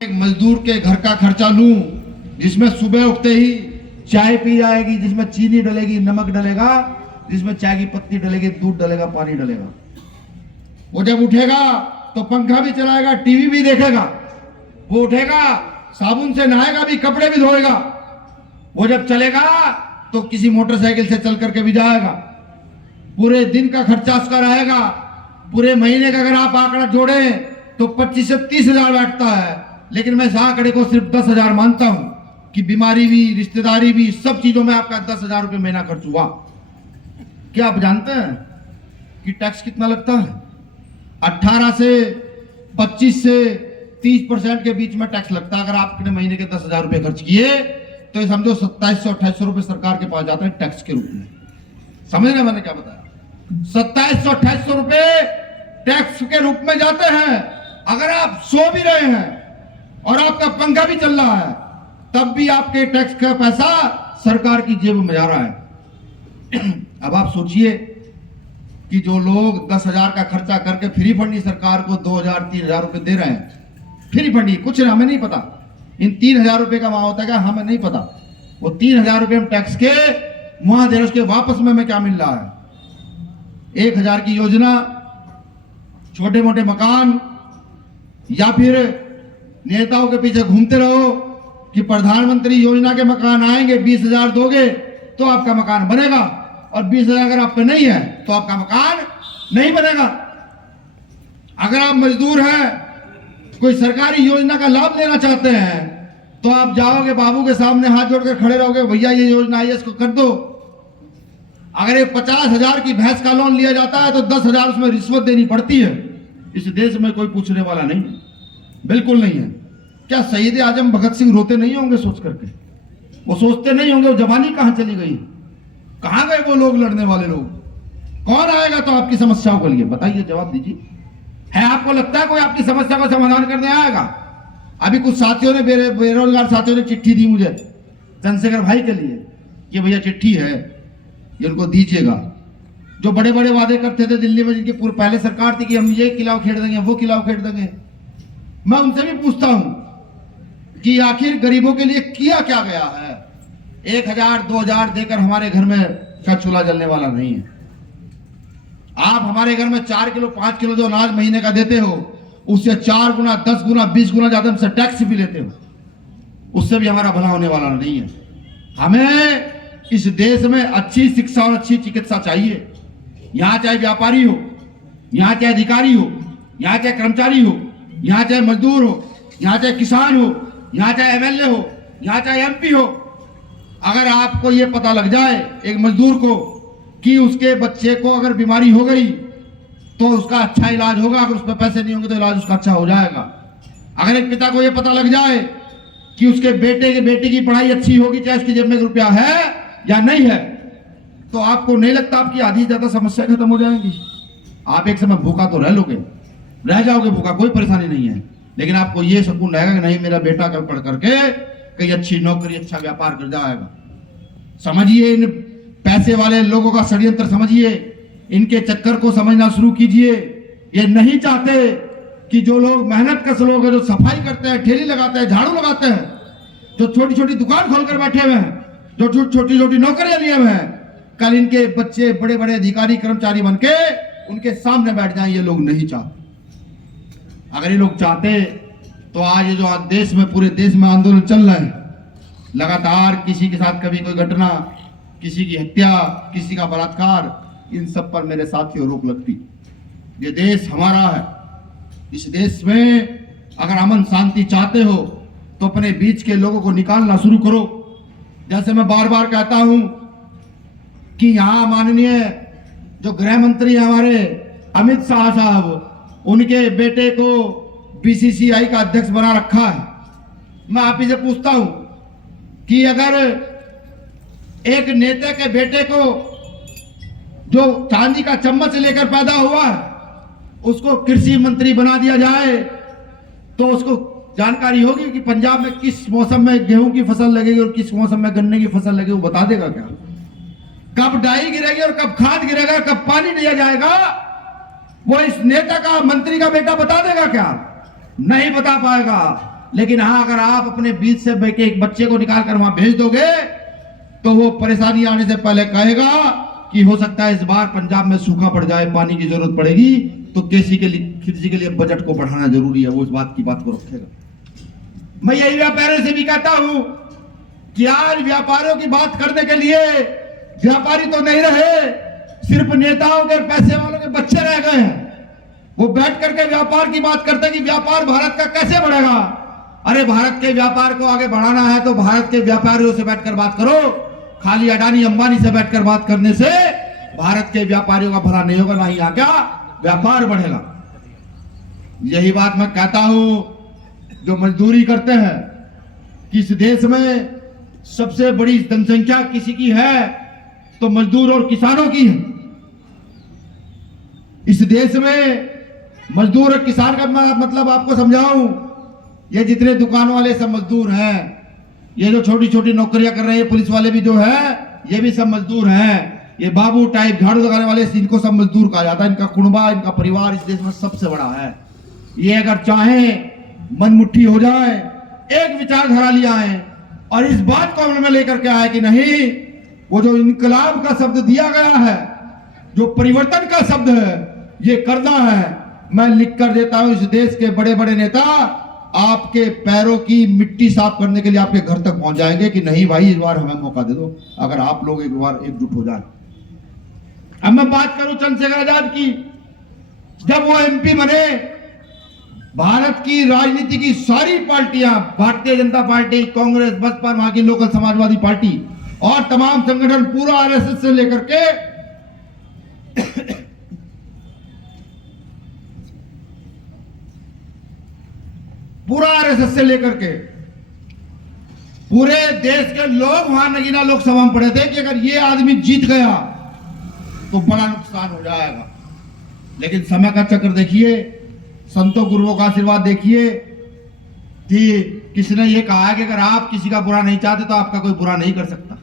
एक मजदूर के घर का खर्चा लूं जिसमें सुबह उठते ही चाय पी जाएगी, जिसमें चीनी डलेगी, नमक डलेगा, जिसमें चाय की पत्ती डलेगी, दूध डलेगा, पानी डलेगा। वो जब उठेगा तो पंखा भी चलाएगा, टीवी भी देखेगा। वो उठेगा, साबुन से नहाएगा भी, कपड़े भी धोएगा। वो जब चलेगा तो किसी मोटरसाइकिल से चल करके भी जाएगा। पूरे दिन का खर्चा उसका रहेगा। पूरे महीने का अगर आप आंकड़ा जोड़े तो 25 से 30 हजार बैठता है। लेकिन मैं इस आंकड़े को सिर्फ 10,000 मानता हूं कि बीमारी भी, रिश्तेदारी भी, सब चीजों में आपका 10,000 रुपये महीना खर्च हुआ। क्या आप जानते हैं कि टैक्स कितना लगता है? 18 से 25 से 30% के बीच में टैक्स लगता है। अगर आपने महीने के 10,000 रुपये खर्च किए तो समझो 2700-2800 रुपये सरकार के पास जाते हैं टैक्स के रूप में। समझ रहे मैंने क्या बताया? 2700-2800 रुपये टैक्स के रूप में जाते हैं। अगर आप सो भी रहे हैं और आपका पंखा भी चल रहा है तब भी आपके टैक्स का पैसा सरकार की जेब में जा रहा है। अब आप सोचिए कि जो लोग 10,000 का खर्चा करके फ्री फंडी सरकार को 2,000-3,000 रुपए दे रहे हैं, फ्री फंडी कुछ हमें नहीं पता इन 3,000 रुपए का वहां होता है क्या, हमें नहीं पता। वो 3,000 रुपए हम टैक्स के वहां दे रहे, उसके वापस में हमें क्या मिल रहा है? 1,000 की योजना, छोटे मोटे मकान, या फिर नेताओं के पीछे घूमते रहो कि प्रधानमंत्री योजना के मकान आएंगे, 20,000 दोगे तो आपका मकान बनेगा, और 20,000 अगर आप पे नहीं है तो आपका मकान नहीं बनेगा। अगर आप मजदूर हैं, कोई सरकारी योजना का लाभ लेना चाहते हैं तो आप जाओगे, बाबू के सामने हाथ जोड़कर खड़े रहोगे, भैया ये योजना आई है, इसको कर दो। अगर ये 50,000 की भैंस का लोन लिया जाता है तो 10,000 उसमें रिश्वत देनी पड़ती है। इस देश में कोई पूछने वाला नहीं, बिल्कुल नहीं है। क्या शहीद आजम भगत सिंह रोते नहीं होंगे सोच करके? वो सोचते नहीं होंगे वो जवानी कहां चली गई, कहां गए वो लोग, लड़ने वाले लोग? कौन आएगा तो आपकी समस्याओं के लिए? बताइए, जवाब दीजिए। है आपको लगता है कोई आपकी समस्या का समाधान करने आएगा? अभी कुछ साथियों ने, बेरोजगार साथियों ने चिट्ठी दी मुझे चंद्रशेखर भाई के लिए कि भैया चिट्ठी है, ये उनको दीजिएगा। जो बड़े बड़े वादे करते थे दिल्ली में, जिनकी पहले सरकार थी कि हम ये किला उखेड़ देंगे, वो किला उखेड़ देंगे, मैं उनसे भी पूछता हूं कि आखिर गरीबों के लिए किया क्या गया है? 1,000-2,000 देकर हमारे घर में का चूल्हा जलने वाला नहीं है। आप हमारे घर में 4 किलो 5 किलो जो अनाज महीने का देते हो, उससे 4 गुना 10 गुना 20 गुना ज्यादा हमसे टैक्स भी लेते हो, उससे भी हमारा भला होने वाला नहीं है। हमें इस देश में अच्छी शिक्षा और अच्छी चिकित्सा चाहिए। यहां चाहे व्यापारी हो, यहां चाहे अधिकारी हो, यहां चाहे कर्मचारी हो, यहां चाहे मजदूर हो, यहां चाहे किसान हो, यहां चाहे एमएलए हो, यहां चाहे एमपी हो, अगर आपको यह पता लग जाए एक मजदूर को कि उसके बच्चे को अगर बीमारी हो गई तो उसका अच्छा इलाज होगा, अगर उस पर पैसे नहीं होंगे तो इलाज उसका अच्छा हो जाएगा। अगर एक पिता को यह पता लग जाए कि उसके बेटे की पढ़ाई अच्छी होगी, चाहे उसकी जेब में रुपया है या नहीं है, तो आपको नहीं लगता आपकी आधी ज्यादा समस्या खत्म हो जाएंगी? आप एक समय भूखा तो रह जाओगे भूखा, कोई परेशानी नहीं है, लेकिन आपको यह सुकून रहेगा कि नहीं, मेरा बेटा कल पढ़ करके कहीं अच्छी नौकरी, अच्छा व्यापार कर जाएगा। समझिए इन पैसे वाले लोगों का षड्यंत्र, समझिए इनके चक्कर को समझना शुरू कीजिए। ये नहीं चाहते कि जो लोग मेहनत कश लोग हैं, जो सफाई करते हैं, ठेली लगाते हैं, झाड़ू लगाते हैं, जो छोटी छोटी दुकान खोलकर बैठे हुए हैं, जो छोटी छोटी नौकरियां लिए हुए हैं, कल इनके बच्चे बड़े बड़े अधिकारी कर्मचारी बनके उनके सामने बैठ जाएं। ये लोग नहीं चाहते। अगर ये लोग चाहते तो आज ये जो आज देश में, पूरे देश में आंदोलन चल रहा है, लगातार किसी के साथ कभी कोई घटना, किसी की हत्या, किसी का बलात्कार, इन सब पर मेरे साथियों रोक लगती। ये देश हमारा है। इस देश में अगर अमन शांति चाहते हो तो अपने बीच के लोगों को निकालना शुरू करो। जैसे मैं बार बार कहता हूं कि यहां माननीय जो गृह मंत्री है हमारे अमित शाह साहब, उनके बेटे को बीसीसीआई का अध्यक्ष बना रखा है। मैं आप ही से पूछता हूं कि अगर एक नेता के बेटे को, जो चांदी का चम्मच लेकर पैदा हुआ है, उसको कृषि मंत्री बना दिया जाए तो उसको जानकारी होगी कि पंजाब में किस मौसम में गेहूं की फसल लगेगी और किस मौसम में गन्ने की फसल लगेगी? वो बता देगा क्या? कब डाई गिरेगी और कब खाद गिरेगा, कब पानी दिया जाएगा, वो इस नेता का, मंत्री का बेटा बता देगा क्या? नहीं बता पाएगा। लेकिन हाँ, अगर आप अपने बीच से बेटे एक बच्चे को निकाल कर वहां भेज दोगे तो वो परेशानी आने से पहले कहेगा कि हो सकता है इस बार पंजाब में सूखा पड़ जाए, पानी की जरूरत पड़ेगी, तो कृषि के लिए बजट को बढ़ाना जरूरी है। वो इस बात की बात को रखेगा। मैं यही व्यापारियों से भी कहता हूं कि आज व्यापारियों की बात करने के लिए व्यापारी तो नहीं रहे, सिर्फ नेताओं के पैसे वालों के बच्चे रह गए हैं। वो बैठ करके व्यापार की बात करते हैं कि व्यापार भारत का कैसे बढ़ेगा। अरे भारत के व्यापार को आगे बढ़ाना है तो भारत के व्यापारियों से बैठकर बात करो। खाली अडानी अंबानी से बैठकर बात करने से भारत के व्यापारियों का भला नहीं होगा, ना ही आगे व्यापार बढ़ेगा। यही बात मैं कहता हूं, जो मजदूरी करते हैं कि इस देश में सबसे बड़ी जनसंख्या किसी की है तो मजदूर और किसानों की है। इस देश में मजदूर और किसान का मतलब आपको समझाऊं, ये जितने दुकान वाले सब मजदूर हैं, ये जो छोटी छोटी नौकरियां कर रहे हैं, पुलिस वाले भी जो है ये भी सब मजदूर हैं। ये बाबू टाइप झाड़ू लगाने वाले, इनको सब मजदूर कहा जाता है। इनका कुनबा, इनका परिवार इस देश में सबसे बड़ा है। ये अगर चाहे मनमुट्ठी हो जाए, एक विचारधारा लिया है और इस बात को अमल में लेकर के आए कि नहीं, वो जो इनकलाब का शब्द दिया गया है, जो परिवर्तन का शब्द है, ये करना है। मैं लिख कर देता हूं, इस देश के बड़े बड़े नेता आपके पैरों की मिट्टी साफ करने के लिए आपके घर तक पहुंच जाएंगे कि नहीं भाई, इस बार हमें मौका दे दो, अगर आप लोग एक बार एकजुट हो जाए। अब मैं बात करूं चंद्रशेखर आजाद की। जब वो एमपी बने, भारत की राजनीति की सारी पार्टियां, भारतीय जनता पार्टी, कांग्रेस, बसपा, वहां की लोकल समाजवादी पार्टी और तमाम संगठन, पूरा आरएसएस से लेकर के पूरा आरएसएस से लेकर के पूरे देश के लोग वहां नगीना लोकसभा में पढ़े थे कि अगर ये आदमी जीत गया तो बड़ा नुकसान हो जाएगा। लेकिन समय का चक्र देखिए, संतों गुरुओं का आशीर्वाद देखिए कि किसी ने ये कहा कि अगर आप किसी का बुरा नहीं चाहते तो आपका कोई बुरा नहीं कर सकता।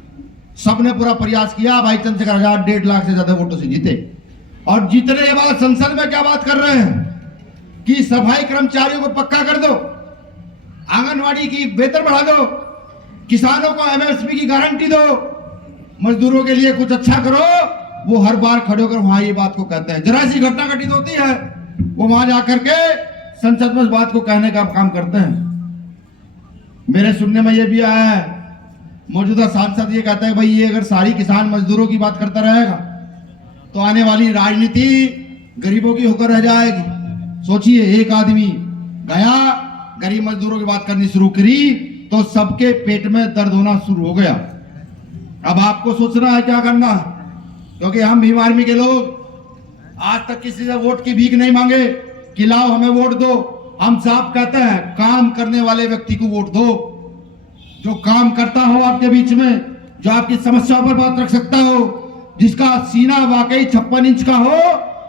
सबने पूरा प्रयास किया। भाई चंद्रशेखर आजाद 1.5 लाख से ज्यादा वोटों से जीते और जीतने के बाद संसद में क्या बात कर रहे हैं कि सफाई कर्मचारियों को पक्का कर दो, आंगनवाड़ी की वेतन बढ़ा दो, किसानों को एमएसपी की गारंटी दो, मजदूरों के लिए कुछ अच्छा करो। वो हर बार खड़े होकर वहां ये बात को कहते हैं। जरा सी घटना घटित होती है, वो वहां जाकर के संसद में इस बात को कहने का काम करते हैं। मेरे सुनने में ये भी आया है, मौजूदा सांसद ये कहता है भाई ये अगर सारी किसान मजदूरों की बात करता रहेगा तो आने वाली राजनीति गरीबों की होकर रह जाएगी। सोचिए, एक आदमी गया, गरीब मजदूरों की बात करनी शुरू करी तो सबके पेट में दर्द होना शुरू हो गया। अब आपको सोचना है क्या करना है, क्योंकि हम भीम आर्मी के लोग आज तक किसी से वोट की भीख नहीं मांगे कि लाओ हमें वोट दो। हम साफ कहते हैं, काम करने वाले व्यक्ति को वोट दो, जो काम करता हो आपके बीच में, जो आपकी समस्या पर बात रख सकता हो, जिसका सीना वाकई 56 इंच का हो,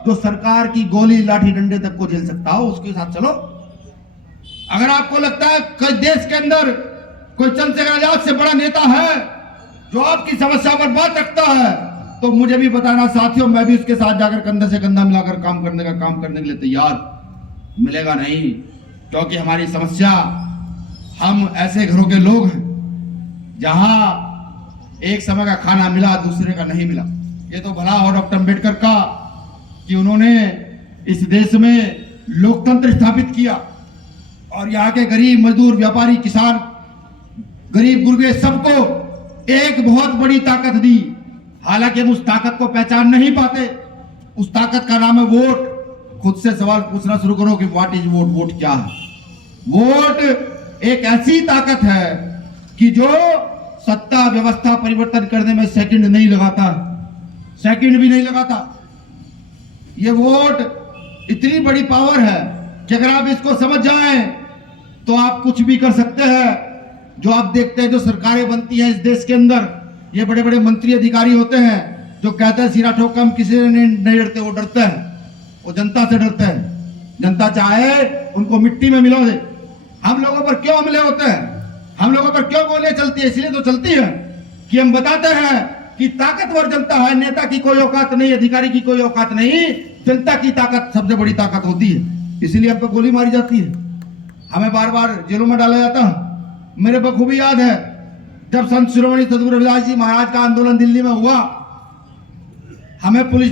जो सरकार की गोली लाठी डंडे तक को झेल सकता हो, उसके साथ चलो। अगर आपको लगता है कि देश के अंदर कोई चंद्रशेखर आजाद से बड़ा नेता है जो आपकी समस्या पर बात रखता है, तो मुझे भी बताना साथियों, मैं भी उसके साथ जाकर कंधे से कंधा मिलाकर काम करने के लिए तैयार। मिलेगा नहीं, क्योंकि हमारी समस्या, हम ऐसे घरों के लोग हैं जहां एक समय का खाना मिला, दूसरे का नहीं मिला। ये तो भला हो डॉक्टर अम्बेडकर का कि उन्होंने इस देश में लोकतंत्र स्थापित किया और यहाँ के गरीब मजदूर, व्यापारी, किसान, गरीब गुरबे सबको एक बहुत बड़ी ताकत दी। हालांकि हम उस ताकत को पहचान नहीं पाते। उस ताकत का नाम है वोट। खुद से सवाल पूछना शुरू करो कि व्हाट इज वोट, वोट क्या है। वोट एक ऐसी ताकत है कि जो सत्ता व्यवस्था परिवर्तन करने में सेकंड नहीं लगाता, सेकंड भी नहीं लगाता। ये वोट इतनी बड़ी पावर है कि अगर आप इसको समझ जाएं तो आप कुछ भी कर सकते हैं। जो आप देखते हैं, जो सरकारें बनती हैं इस देश के अंदर, ये बड़े बड़े मंत्री अधिकारी होते हैं जो कहते हैं सीना ठोक हम किसी से नहीं डरते, वो डरते हैं, वो जनता से डरते हैं। जनता चाहे उनको मिट्टी में मिला दे। हम लोगों पर क्यों हमले होते हैं, हम लोगों पर क्यों गोलियां चलती है? इसलिए तो चलती है कि हम बताते हैं कि ताकतवर जनता है, नेता की कोई औकात नहीं, अधिकारी की कोई औकात नहीं, जनता की ताकत सबसे बड़ी ताकत होती है। इसलिए हम पे गोली मारी जाती है। हमें बार बार जेलों में डाला जाता। मेरे बखूबी याद है जब संत शिरोमणि सदगुरु रविदास जी महाराज का आंदोलन दिल्ली में हुआ, हमें पुलिस